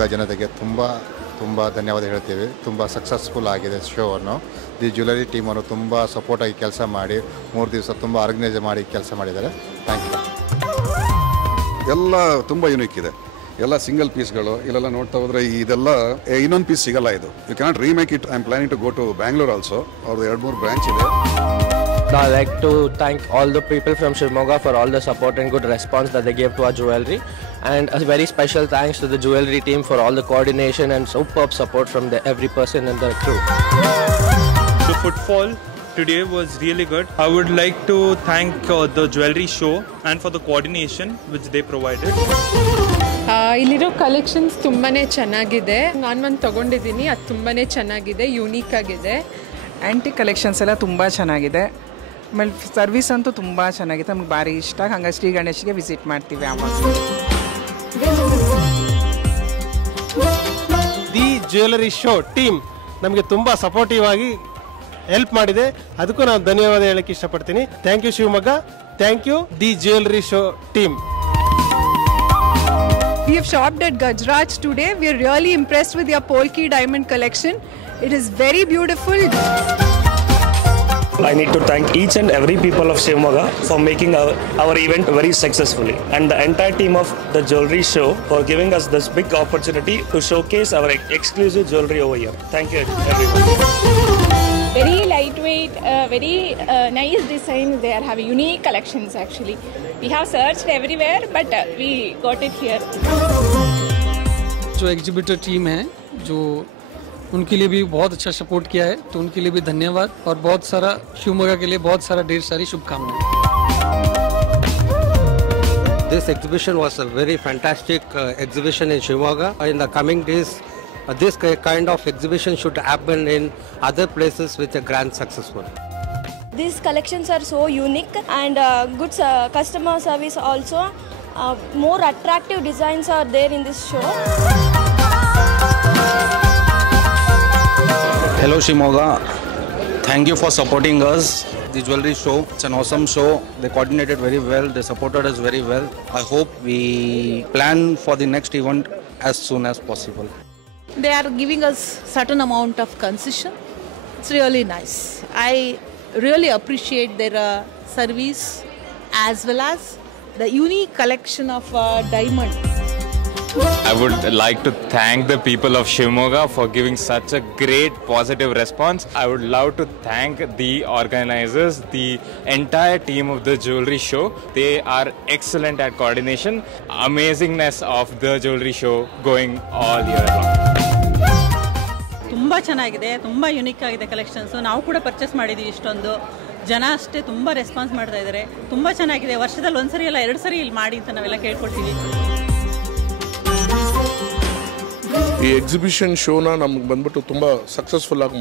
ಶಿವಮೊಗ್ಗ ಜನತೆಗೆ ತುಂಬ ಧನ್ಯವಾದ ಹೇಳ್ತೀವಿ. ತುಂಬ ಸಕ್ಸಸ್ಫುಲ್ ಆಗಿದೆ ಶೋವನ್ನು. ದಿ ಜ್ಯುವೆಲರಿ ಟೀಮನ್ನು ತುಂಬ ಸಪೋರ್ಟಾಗಿ ಕೆಲಸ ಮಾಡಿ 3 ದಿವಸ ತುಂಬ ಆರ್ಗನೈಸ್ ಮಾಡಿ ಕೆಲಸ ಮಾಡಿದ್ದಾರೆ. Thank you. ಎಲ್ಲ ತುಂಬ ಯುನೀಕ್ ಇದೆ. ಎಲ್ಲ ಸಿಂಗಲ್ ಪೀಸ್ಗಳು ಇಲ್ಲೆಲ್ಲ ನೋಡ್ತಾ ಹೋದ್ರೆ ಇದೆಲ್ಲ ಇನ್ನೊಂದು ಪೀಸ್ ಸಿಗಲ್ಲ. ಇದು you cannot remake it. I am planning to go to Bangalore also. ಅವ್ರದ್ದು 2-3 ಬ್ರಾಂಚ್ ಇದೆ. I like to thank all the people from Shivamogga for all the support and good response that they gave to our jewelry, and a very special thanks to the jewelry team for all the coordination and superb support from every person in the crew. The footfall today was really good. I would like to thank the jewelry show and for the coordination which they provided. ಇಲ್ಲಿರೋ collections ತುಂಬಾ ಚೆನ್ನಾಗಿದೆ. ನಾನು ಒಂದು ತೊಗೊಂಡಿದ್ದೀನಿ, ಅದು ತುಂಬಾ ಚೆನ್ನಾಗಿದೆ, unique ಆಗಿದೆ. ಆ್ಯಂಟಿ ಕಲೆಕ್ಷನ್ಸ್ ಎಲ್ಲ ತುಂಬ ಚೆನ್ನಾಗಿದೆ. ಆಮೇಲೆ ಸರ್ವಿಸ್ ಅಂತೂ ತುಂಬ ಚೆನ್ನಾಗಿದೆ, ನಮ್ಗೆ ಭಾರಿ ಇಷ್ಟ. ಹಂಗೆ ಶ್ರೀ ಗಣೇಶ್ಗೆ ವಿಸಿಟ್ ಮಾಡ್ತೀವಿ ಆವಾಗ. ದಿ ಜ್ಯುವೆಲರಿ ಶೋ ಟೀಮ್ ನಮಗೆ ತುಂಬ ಸಪೋರ್ಟಿವ್ ಆಗಿ ಹೆಲ್ಪ್ ಮಾಡಿದೆ. ಅದಕ್ಕೂ ನಾನು ಧನ್ಯವಾದ ಹೇಳಕ್ಕೆ ಇಷ್ಟಪಡ್ತೀನಿ. Thank you Shivamogga. Thank you the jewellery show team. We have shopped at Gajraj today. We are really impressed with your Polki diamond collection. It is very beautiful. I need to thank each and every people of Shivamogga for making our event very successfully, and the entire team of the jewelry show for giving us this big opportunity to showcase our exclusive jewelry over here. Thank you everyone. Very lightweight, very nice designs. They have unique collections actually. We have searched everywhere but we got it here. जो exhibitor team है जो उनके लिए भी बहुत अच्छा support किया है, तो उनके लिए भी धन्यवाद. और बहुत सारा शिवमोगा के लिए बहुत सारा ढेर सारी शुभकामनाएं. This exhibition was a very fantastic exhibition in Shivamogga. In the coming days, this kind of exhibition should happen in other places with a grand successful. These collections are so unique and good customer service also. More attractive designs are there in this show. Hello Shivamogga, thank you for supporting us. The jewelry show, it's an awesome show. They coordinated very well, they supported us very well. I hope we plan for the next event as soon as possible. They are giving us certain amount of concession. It's really nice. I really appreciate their service as well as the unique collection of diamond. I would like to thank the people of Shivamogga for giving such a great positive response. I would love to thank the organizers, the entire team of the jewelry show. They are excellent at coordination. Amazingness of the jewelry show going all year long. ತುಂಬ ಚೆನ್ನಾಗಿದೆ, ತುಂಬ unique ಆಗಿದೆ collections. ನಾವು ಕೂಡ purchase ಮಾಡಿದ್ದೀವಿ. ಇಷ್ಟೊಂದು ಜನ ಅಷ್ಟೇ ತುಂಬ ರೆಸ್ಪಾನ್ಸ್ ಮಾಡ್ತಾ ಇದ್ದಾರೆ. ತುಂಬ ಚೆನ್ನಾಗಿದೆ. ವರ್ಷದಲ್ಲಿ ಒಂದ್ಸರಿ ಅಲ್ಲ 2 ಸರಿ ಇಲ್ಲಿ ಮಾಡಿ ಅಂತ ನಾವೆಲ್ಲ ಕೇಳ್ಕೊಳ್ತೀವಿ. ಈ ಎಕ್ಸಿಬಿಷನ್ ಶೋನ ನಮ್ಗೆ ಬಂದ್ಬಿಟ್ಟು ತುಂಬ ಸಕ್ಸಸ್ಫುಲ್ ಆಗಿ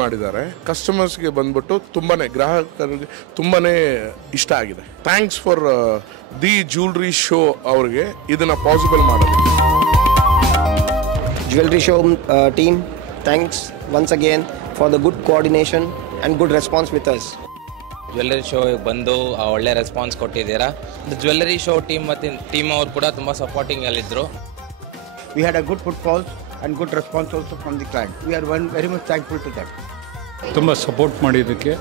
ಮಾಡಿದ್ದಾರೆ. ಕಸ್ಟಮರ್ಸ್ಗೆ ಬಂದ್ಬಿಟ್ಟು ಗ್ರಾಹಕರಿಗೆ ತುಂಬಾ ಇಷ್ಟ ಆಗಿದೆ. Thanks for the jewellery show ಅವ್ರಿಗೆ ಇದನ್ನು ಪಾಸಿಬಲ್ ಮಾಡೋದು. Jewelry show team, thanks once again for the good coordination and good response with us. Jewellery show ಬಂದು ಒಳ್ಳೆ ರೆಸ್ಪಾನ್ಸ್ ಕೊಟ್ಟಿದ್ದೀರಾ. ಜ್ಯುವೆಲ್ಲರಿ ಶೋ ಟೀಮ್ ಅವರು ಕೂಡ ತುಂಬ supporting ಅಲ್ಲಿದ್ದರು. We had a good footfall and good response also from the client. We are very much thankful to them. ತುಂಬ support ಮಾಡಿದ್ದಕ್ಕೆ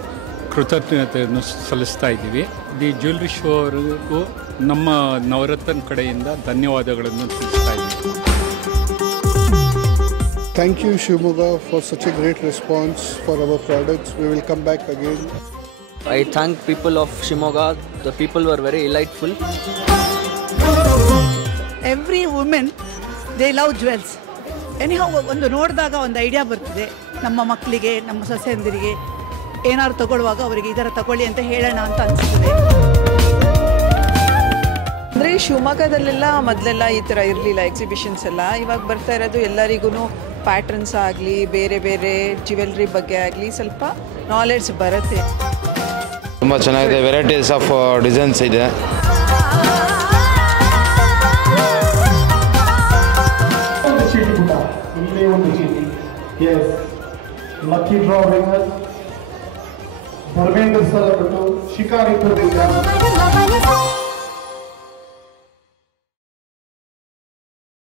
ಕೃತಜ್ಞತೆಯನ್ನು ಸಲ್ಲಿಸ್ತಾ ಇದ್ದೀವಿ. ದಿ ಜ್ಯುವೆಲ್ಲರಿ ಶೋ ಅವರಿಗೂ ನಮ್ಮ ನವರತ್ನ ಕಡೆಯಿಂದ ಧನ್ಯವಾದಗಳನ್ನು ತಿಳಿಸ್ತಾ ಇದ್ದೀವಿ. Thank you Shivamogga for such a great response for our products. We will come back again. I thank people of Shivamogga. The people were very delightful. Every woman they love jewels. Anyhow ಒಂದು ನೋಡಿದಾಗ ಒಂದು idea ಬರ್ತದೆ. ನಮ್ಮ ಮಕ್ಕಳಿಗೆ, ನಮ್ಮ ಸೊಸೆಯಂದಿರಿಗೆ ಏನಾದ್ರು ತಗೊಳ್ಳುವಾಗ ಅವರಿಗೆ ಇದರ ತಗೊಳ್ಳಿ ಅಂತ ಹೇಳೋಣ ಅಂತ ಅನಿಸ್ತದೆ. ಅಂದರೆ ಶಿವಮೊಗ್ಗದಲ್ಲೆಲ್ಲ ಮೊದಲೆಲ್ಲ ಈ ಥರ ಇರಲಿಲ್ಲ ಎಕ್ಸಿಬಿಷನ್ಸ್ ಎಲ್ಲ. ಇವಾಗ ಬರ್ತಾ ಇರೋದು ಎಲ್ಲರಿಗೂ ಪ್ಯಾಟ್ರನ್ಸ್ ಆಗಲಿ, ಬೇರೆ ಬೇರೆ ಜ್ಯುವೆಲ್ರಿ ಬಗ್ಗೆ ಆಗಲಿ ಸ್ವಲ್ಪ ನಾಲೆಡ್ಜ್ ಬರುತ್ತೆ. ತುಂಬ ಚೆನ್ನಾಗಿದೆ. ವೆರೈಟೀಸ್ ಆಫ್ ಡಿಸೈನ್ಸ್ ಇದೆ. ಇಲ್ಲಿ ಒಂದು ಚೀಟಿ. Yes, lucky draw winner Dharmendra sir ಬಿಟ್ಟು ಶಿಕಾರಿಪುರದಿಂದ